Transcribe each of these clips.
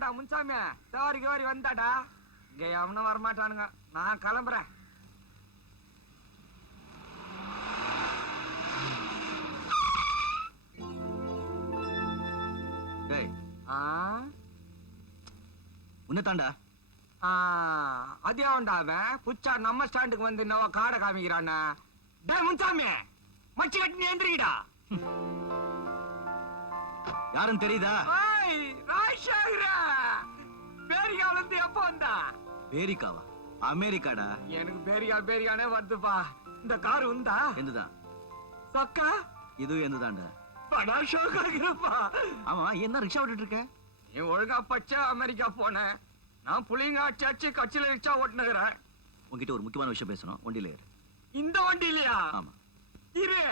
ஏண்டா முன்சாமி சவாரி வந்தாடா இங்க எவனும் வரமாட்டானுங்க நான் கிளம்புறேன். உன்னதாண்டா அதே உண்டா அவன் புச்சா நம்ம ஸ்டாண்டுக்கு வந்து இன்னவா காடை காமிக்கிறான. டே முன்சாமி மச்சி கட்டி எந்திரிடா. யாரும் தெரியுதா? பேரிகாவிலிருந்து எப்ப வந்தா? பேரிக்காவா? அமெரிக்காடா. எனக்கு பேரிகானே வருதுப்பா. இந்த காரு உண்டா? என்னதான் சொக்கா? இது என்னதாண்டா? படா ஷோக்காகிறப்பா. ஆமா, என்ன ரிக்ஷா ஓட்டிட்டு இருக்க? நீ ஒழுங்கா பச்சா அமெரிக்கா போன, நான் புளிங்க அச்சாச்சு கட்சியில ரிக்ஷா ஓட்டுனுகிறேன். உங்ககிட்ட ஒரு முக்கியமான விஷயம் பேசணும். வண்டியில ஏறு. இந்த வண்டியிலயா? ஆமா. இரு,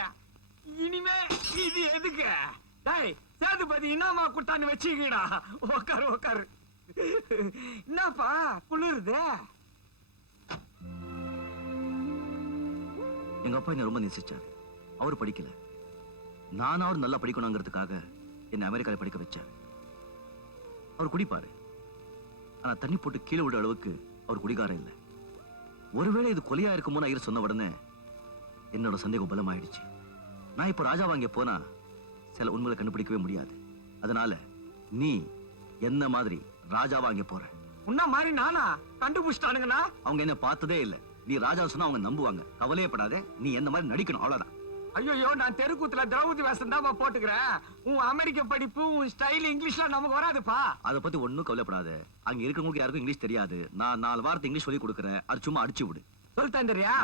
இனிமே இது எதுக்கு? டேய் சேதுபதி என்னமா குட்டான்னு வச்சுக்கடா. உக்காரு. என்னப்பா குளிருது? எங்க அப்பா என்ன ரொம்ப நேசிச்சாரு. அவரு படிக்கல, நான் அவர் நல்லா படிக்கணுங்கிறதுக்காக என்ன அமெரிக்கால படிக்க வச்சாரு. அவர் குடிப்பாரு, ஆனா தண்ணி போட்டு கீழே விட அளவுக்கு அவர் குடிகாரம் இல்லை. ஒருவேளை இது கொலையா இருக்குமோ ஐயர் சொன்ன உடனே என்னோட சந்தேகம் பலமாயிடுச்சு. நான் இப்ப ராஜா வாங்க போனா சில உண்மைகளை கண்டுபிடிக்கவே முடியாது. அதனால நீ என்ன மாதிரி ராஜா வாங்க போற. உன்ன மாதிரி நானா? கண்டுபிடிச்சிட்டானுங்கண்ணா. அவங்க என்ன பார்த்ததே இல்ல. நீ ராஜா சொன்னா அவங்க நம்புவாங்க. கவலையப்படாத, நீ என்ன மாதிரி நடிக்கணும், அவ்வளவுதான். ஐயோ, நான் தெருக்கூத்துல திரௌபதி வேஷம் தான் போட்டுக்கிறேன். உன் அமெரிக்க படிப்பு, உன் ஸ்டைல் இங்கிலீஷ்லாம் நமக்கு வராதுப்பா. அதை பத்தி ஒன்னும் கவலைப்படாத. அங்க இருக்கவங்களுக்கு யாருக்கும் இங்கிலீஷ் தெரியாது. நான் 4 வாரத்தை இங்கிலீஷ் சொல்லி கொடுக்குறேன். அது சும்மா அடிச்சு விடு. சொல் தந்தரியா?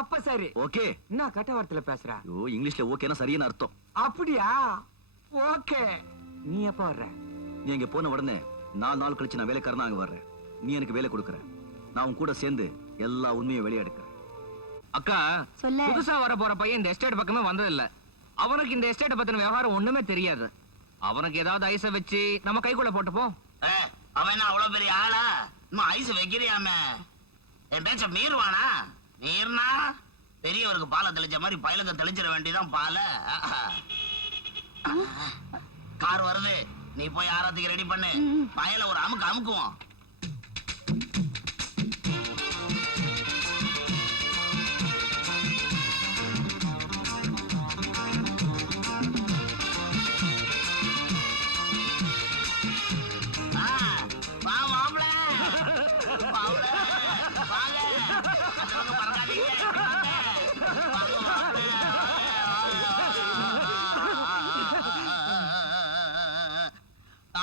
அப்ப சரி. ஓகே. என்ன கட்ட வார்த்தையில பேசுற? ஐயோ, இங்கிலீஷ்ல ஓகேனா சரியான அர்த்தம். அப்படியா? ஓகே. நீ எப்ப வர்ற? நீ இங்க போன உடனே 4 நாள் கழிச்சு நான் வேலைக்காரனா அங்க வர்றேன். நீ எனக்கு வேலை கொடுக்குற. நான் உன் கூட சேர்ந்து எல்லா உண்மையும் வெளியே எடுக்கிறேன். அக்கா, புதுசா வர போற பையன் இந்த எஸ்டேட் பக்கமே வந்தது இல்ல. அவனுக்கு இந்த எஸ்டேட் பத்தின விவகாரம் ஒண்ணுமே தெரியாது. அவனுக்கு ஏதாவது ஐஸ வச்சு நம்ம கைக்குள்ள போட்டுப்போம். அவன் என்ன அவ்வளவு பெரிய ஆளா? இன்னும் ஐஸ் வைக்கிறியாமே? என் பேச்ச மீறுவானா? மீறினா பெரியவருக்கு பாலை தெளிச்ச மாதிரி பயலுக்கு தெளிச்சிட வேண்டியதான் பால. கார் வருது, நீ போய் ஆராத்துக்கு ரெடி பண்ணு. பயல ஒரு அமுக்குவோம்.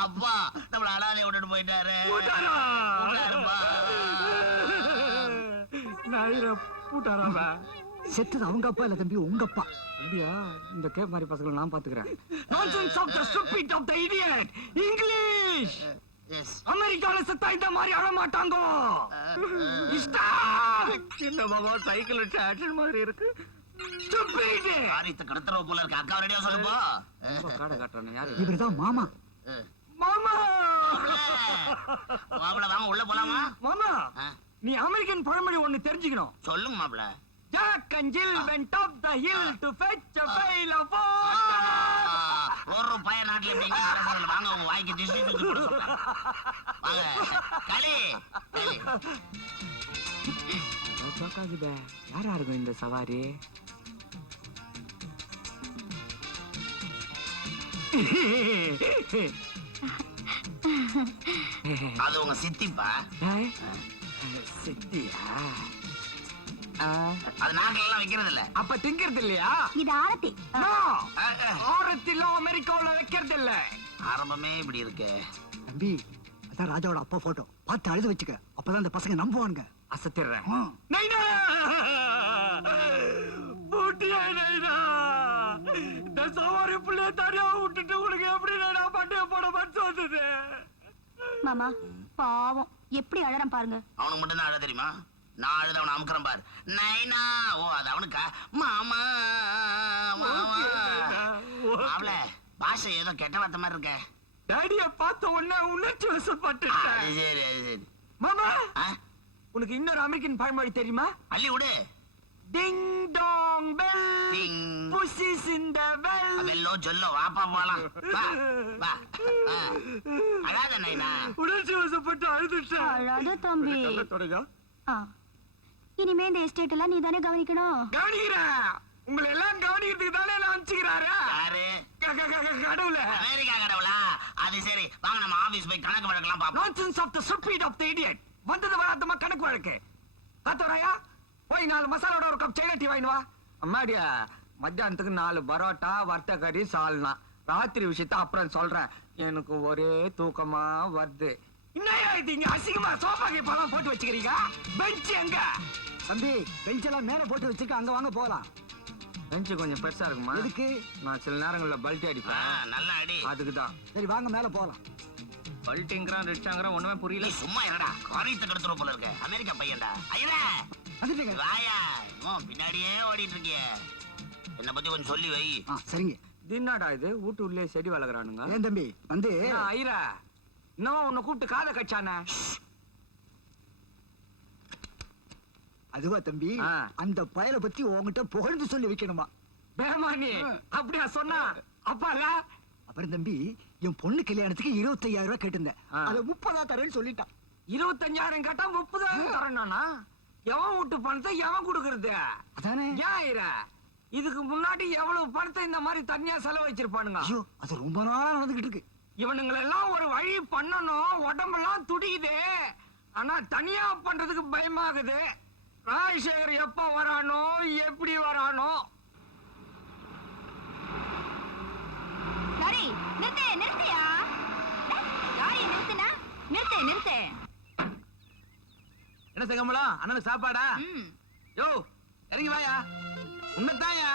அப்பா நம்மள அடாதே விட்டுட்டு போயிட்டாரு. செத்தது அவங்க அப்பா இல்ல தம்பி, உங்க அப்பா. அப்படியா? இந்த கேப் மாதிரி பசங்களை நான் பாத்துக்கிறேன். Nonsense of the stupid of the idiot. English. அமெரிக்கால செத்தா இந்த மாதிரி அழ மாட்டாங்க. என்ன பாபா சைக்கிள் ஆக்ஷன் மாதிரி இருக்கு. Stupid. காரியத்தை கடத்துறவ போல இருக்கு. அக்கா ரெடியா சொல்லுப்பா. காடை காட்டுறானே யாரு? இவர்தான் மாமா. மாமா. மாப்பிள வாங்க உள்ள போலாமா? மாமா, நீ அமெரிக்கன் பழமொழி ஒன்னு தெரிஞ்சுக்கணும். சொல்லுங்க மாப்பிள. Jack and Jill went up the hill to fetch a pail of water. ஒரு பைய நாட்டுல எப்படிங்க பேசுறீங்க? வாங்க உங்க வாய்க்கு திசை தூக்கி போட சொல்றேன். வாங்க களி களி. ஜோக்காகுதே. யாரா இருக்கும் இந்த சவாரி? அது உங்க சித்திப்பா. சித்தியா? அது நாட்டுல எல்லாம் வைக்கிறது இல்ல. அப்ப திங்கிறது இல்லையா? இது ஆரத்தி. ஆரத்தில அமெரிக்காவுல வைக்கிறது இல்ல. ஆரம்பமே இப்படி இருக்கு. தம்பி, அதான் ராஜாவோட அப்பா போட்டோ. பார்த்து அழுது வச்சுக்க. அப்பதான் அந்த பசங்க நம்புவானுங்க. அசத்திடுறேன். இந்த சவாரி பிள்ளைய தனியா விட்டுட்டு உனக்கு எப்படி பண்டைய போட மனசு வந்தது? மாமா பாவம் எப்படி அழறான் பாருங்க. அவனுக்கு மட்டும் தான் அழ தெரியுமா? நான் அழுத அவனை அமுக்கிறேன் பாரு. நைனா. ஓ அது அவனுக்கா? மாமா மாவள பாஷை ஏதோ கெட்ட வார்த்தை மாதிரி இருக்க. டாடிய பார்த்த உடனே உணர்ச்சி வசப்பட்டு. சரி அது சரி. மாமா, உனக்கு இன்னொரு அமெரிக்கன் பழமொழி தெரியுமா? அள்ளி விடு. Ding dong bell ding. Pussy's in the bell வெல்லோ ஜொல்லோ வாப்பா போலாம் வா வா ஆ. அழாத நைனா உணர்ச்சி வசப்பட்டு அழுதுட்டேன் அழாத தம்பி தொடங்க ஆ. இனிமே இந்த எஸ்டேட் எல்லாம் நீ தானே கவனிக்கணும். கவனிக்கிறேன் உங்களை எல்லாம் கவனிக்கிறதுக்கு தானே நான் அனுப்பிச்சுக்கிறாரு யாரு கடவுள அமெரிக்கா கடவுளா அது சரி வாங்க நம்ம ஆபீஸ் போய் கணக்கு வழக்கெல்லாம் பாப்போம் nonsense of the stupid of the idiot வந்தது வராதமா கணக்கு வழக்கு காத்தோராயா போய் 4 மசாலோட ஒரு கப் சைனா டீ வாங்கிட்டு வா அம்மாடியா மத்தியானத்துக்கு 4 பரோட்டா வறுத்த கறி சால்னா ராத்திரி விஷயத்த அப்புறம் சொல்றேன் எனக்கு ஒரே தூக்கமா வருது என்னையா இது இங்க அசிங்கமா சோஃபா கீப்பெல்லாம் போட்டு வச்சுக்கிறீங்க பெஞ்ச் எங்க தம்பி பெஞ்ச் எல்லாம் மேல போட்டு வச்சிருக்க, அங்க வாங்க போலாம். பெஞ்ச் கொஞ்சம் பெருசா இருக்குமா எதுக்கு? நான் சில நேரங்கள்ல பல்ட்டி ஆ, அடிப்பேன் நல்ல அடி அதுக்கு தான் சரி வாங்க மேல போலாம். பல்ட்டிங்கிறான் ரிச்சாங்கிறான் ஒண்ணுமே நீ புரியல. சும்மா என்னடா காரியத்தை கெடுத்துரும் போல இருக்க அமெரிக்கா பையன்டா ஐயா வந்துட்டீங்க. வாயா இன்னும் பின்னாடியே ஓடிட்டு இருக்கிய என்ன பத்தி கொஞ்சம் சொல்லி வை சரிங்க. தின்னாடா இது வீட்டு உள்ளே செடி வளர்க்குறானுங்க ஏன் தம்பி வந்து ஐரா இன்னும் உன்னை கூப்பிட்டு காதை கச்சானே அதுவா தம்பி ஆ. அந்த பயலை பத்தி உன்கிட்ட புகழ்ந்து சொல்லி வைக்கணுமா? பேமானி அப்படியா சொன்னா அப்பால அப்புறம் தம்பி என் பொண்ணு கல்யாணத்துக்கு 25,000 ரூபாய் கேட்டிருந்தேன். ஆ. அதை 30,000 தரேன்னு சொல்லிட்டான். 25,000 கேட்டா 30,000 தரணும்னா எவன் வீட்டு பணத்தை எவன் கொடுக்கறது அதானே? ஏன் ஐரா இதுக்கு முன்னாடி எவ்வளவு பணத்தை இந்த மாதிரி தனியா செலவு வச்சிருப்பானுங்க ஐயோ அது ரொம்ப நாளா நடந்துகிட்டு இருக்கு. இவனுங்களெல்லாம் ஒரு வழி பண்ணணும் உடம்பெல்லாம் துடிக்குது ஆனா தனியா பண்றதுக்கு பயமாகுது ராஜசேகர் எப்ப வரானோ எப்படி வரானோ லாரி நிறுத்து நிறுத்தியா லாரி நிறுத்துனா நிறுத்து என்ன செங்கமலம் அண்ணனுக்கு சாப்பாடா? ம். யோ இறங்கி வாயா உன்னதாயா.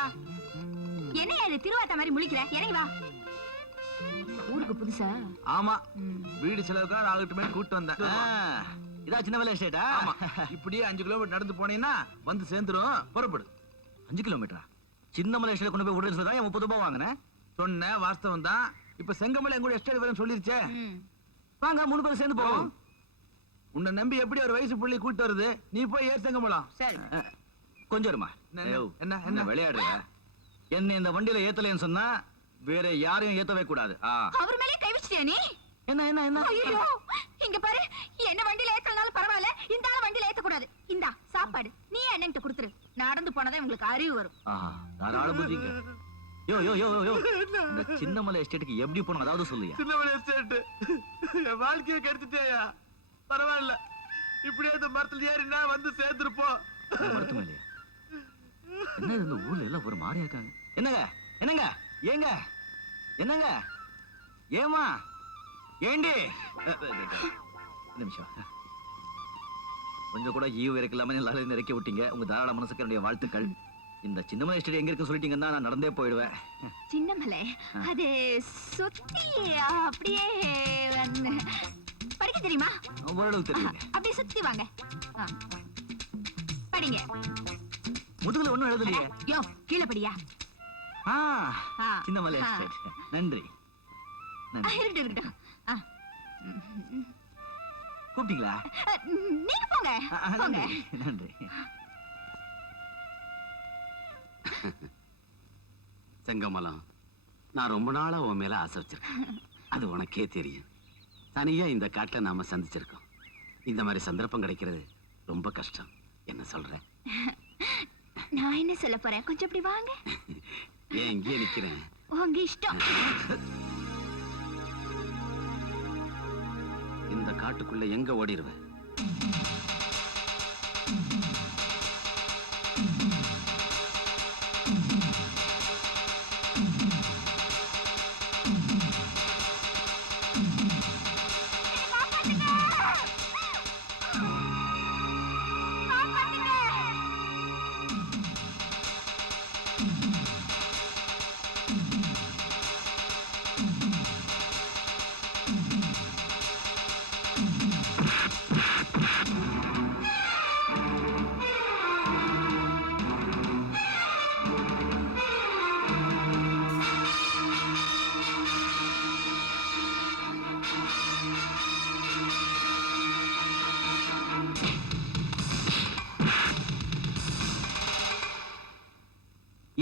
என்னையா இது திருவாத்த மாதிரி முழிக்கிற இறங்கி வா ஊருக்கு புதுசா ஆமா வீடு செலவுக்காக ஆகிட்டு மேல கூட்டு வந்தேன். இதா சின்ன வேலை எஸ்டேட்டா? இப்படியே 5 கிலோமீட்டர் நடந்து போனீங்கன்னா வந்து சேர்ந்துரும். புறப்படு. 5 கிலோமீட்டரா? சின்னமலை எஸ்டேட் கொண்டு போய் விடுறது தான் 30 ரூபாய் வாங்கினேன். சொன்ன வாஸ்தவம் தான். இப்ப செங்கமலை எங்கூட எஸ்டேட் வரேன்னு சொல்லிருச்சே. வாங்க 3 பேரும் சேர்ந்து போவோம். உன்னை நம்பி எப்படி ஒரு வயசு புள்ளி கூட்டு வருது? நீ போய் ஏர் செங்கமலம். சரி கொஞ்சம் இருமா. என்ன என்ன விளையாடுறியா? என்ன இந்த வண்டியில ஏத்தலைன்னு சொன்னா வேற யாரையும் ஏத்தவே கூடாது. அவர் மேலே கை வச்சிட்டியா நீ? என்ன என்ன என்ன ஐயோ இங்க பாரு என்ன வண்டியில ஏத்தலனாலும் பரவாயில்ல இந்த ஆள வண்டியில ஏத்த கூடாது. இந்தா சாப்பாடு நீ அண்ணன்கிட்ட கொடுத்துரு. நடந்து போனதா உங்களுக்கு அறிவு வரும். தாராள புத்திங்க. யோ யோ யோ யோ இந்த சின்னமலை எஸ்டேட்டுக்கு எப்படி போனோம் அதாவது சொல்லுயா. சின்னமலை எஸ்டேட் என் வாழ்க்கையை கெடுத்துட்டேயா. பரவாயில்ல இப்படியே இந்த மரத்துல ஏறினா வந்து சேர்ந்துருப்போம். மரத்து மேலையா? என்ன இது இந்த ஊர்ல எல்லாம் ஒரு மாதிரியா இருக்காங்க. என்னங்க என்னங்க ஏங்க என்னங்க ஏமா ஏண்டி நிமிஷம் கொஞ்சம் கூட ஈவு இறக்கலாம எல்லாரும் இறக்கி விட்டீங்க. உங்க தாராள மனசுக்கு என்னுடைய வாழ்த்துக்கள். இந்த சின்னமலை எஸ்டேட் எங்க இருக்கு சொல்லிட்டீங்கன்னா நான் நடந்தே போயிடுவேன். சின்னமலை அது சுத்தி அப்படியே வந்து படிக்க தெரியுமா? ஓரளவு தெரியுங்க. அப்படியே சுத்தி வாங்க. படிங்க. முதுகுல ஒண்ணும் எழுதலையே. யோ கீழே படியா. சின்னமலை எஸ்டேட். நன்றி இருக்கட்டும். கூப்பிட்டீங்களா? நீங்க போங்க போங்க. நன்றி. செங்கமலம், நான் ரொம்ப நாளா உன் மேல ஆசை வச்சிருக்கேன். அது உனக்கே தெரியும். தனியா இந்த காட்டுல நாம சந்திச்சிருக்கோம். இந்த மாதிரி சந்தர்ப்பம் கிடைக்கிறது ரொம்ப கஷ்டம். என்ன சொல்ற? நான் என்ன சொல்ல போறேன் கொஞ்சம் இப்படி வாங்க. ஏன் இங்கே நிக்கிறேன்? உங்க இஷ்டம். இந்த காட்டுக்குள்ள எங்க ஓடிடுவேன்?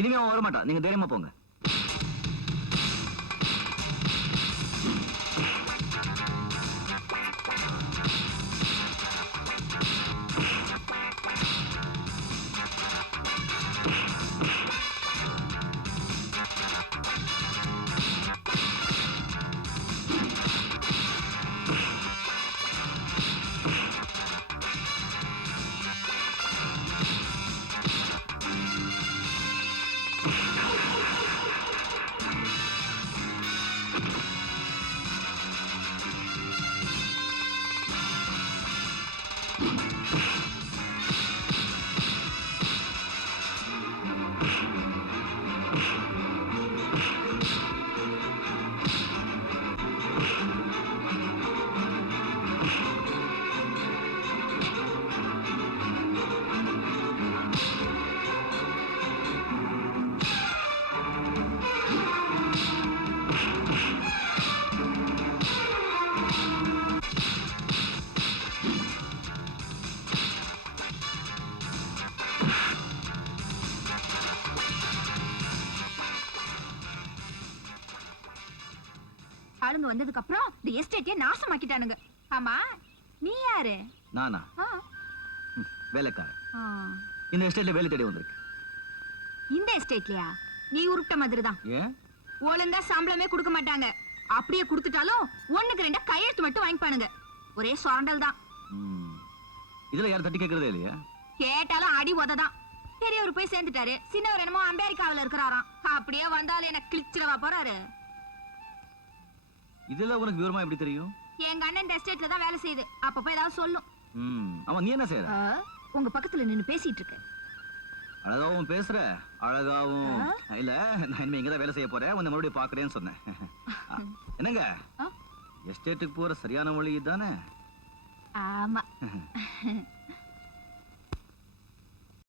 இனிமே அவன் வரமாட்டான், நீங்க தைரியமா போங்க. ஆளுங்க வந்ததுக்கு அப்புறம் இந்த எஸ்டேட்டே நாசமாக்கிட்டானுங்க. ஆமா, நீ யாரு? நானா? ஆ, வேலைக்காரன். ஆ. இந்த எஸ்டேட்ல வேலை தேடி வந்திருக்கு. இந்த எஸ்டேட்லயா? நீ உருப்பிட்ட மாதிரி தான். ஏன்? ஒழுங்கா சம்பளமே கொடுக்க மாட்டாங்க. அப்படியே கொடுத்துட்டாலும் ஒண்ணுக்கு ரெண்டா கையெழுத்து மட்டும் வாங்கிப்பானுங்க. ஒரே சொரண்டல் தான். ம். இதுல யாரும் தட்டி கேட்கறதே இல்லையா? கேட்டாலும் அடி உததான். பெரியவர் போய் சேர்ந்துட்டாரு, சின்னவர் என்னமோ அமெரிக்காவில இருக்கிறாராம். அப்படியே வந்தாலும் என்ன கிழிச்சிடவா போறாரு. இதுல உனக்கு விவரமா எப்படி தெரியும்? எங்க அண்ணன் இந்த எஸ்டேட்ல தான் வேலை செய்யுது. அப்பப்ப ஏதாவது சொல்லும். அவன் நீ என்ன செய்யற? உங்க பக்கத்துல நின்னு பேசிட்டு இருக்கு. அழகாவும் பேசுற, அழகாவும் இல்ல. நான் இனிமே இங்கதான் வேலை செய்ய போறேன், உன்னை மறுபடியும் பாக்குறேன்னு சொன்னேன். என்னங்க, எஸ்டேட்டுக்கு போற சரியான வழி தானே? ஆமா.